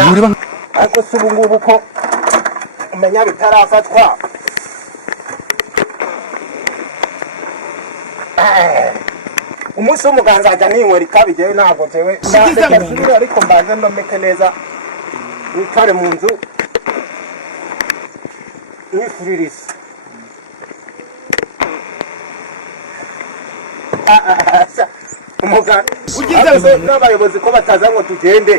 umuganda ariko si ubu ngubu ko umenya bitarafatwa umunsi w'umuganda ajya ninywera itabi jewe ntabwo jewe ndasubira ariko mbanze ndomeke neza witware mu nzu nifuririse umuganda ugize n'abayobozi ko bataza ngo tugende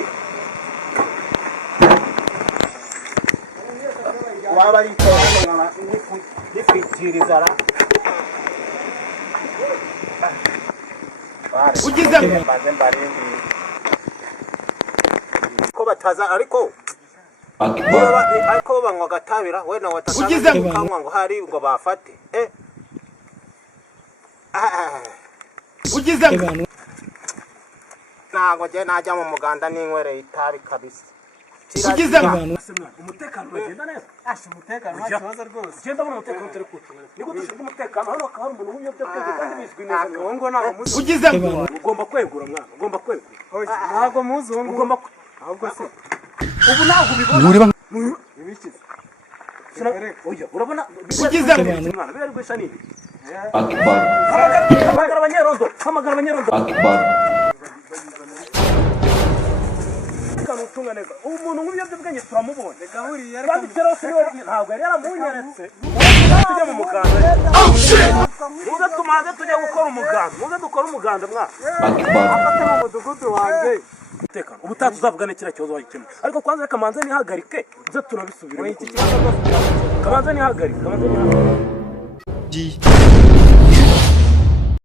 waba ari icyo nifitiriza ra ugize mbanze mbarindi ko bataza ariko ariko banywa gatabira we na wataza kanywa ngo hari ngo bafate ugize ntago je najya mu muganda ninkwereye itabi kabisa ugize umutekano bagenda neza umutekano nta kibazo rwose genda mu umutekano turi kutumwe niko dushinzwe umutekano hano akaba umuntu w'umunyabwenge kandi bizwi neza ngo ntabwo muzi ugize ugomba kwegura mwana ugomba kwegura ntabwo muzi ugomba ahubwo se ubu ntabwo bibona ibikize oya urabona ugize mwana bere gwisha nini Akbar. hamagara abanyerondo kanu tunga neza umuntu w'umunyabwenge turamubonye gahuriye kandi kero se ntabwo yari yaramunyeretse tujya mu muganda muze tumaze tujya gukora umuganda muze dukora umuganda mwana Akbar. afate mu mudugudu wanjye umutekano ubutaha tuzavugana kiriya kibazo wagikemura ariko kwanza reka manze nihagarike uze tunabisubiremo iki kibazo kamanze nihagarike G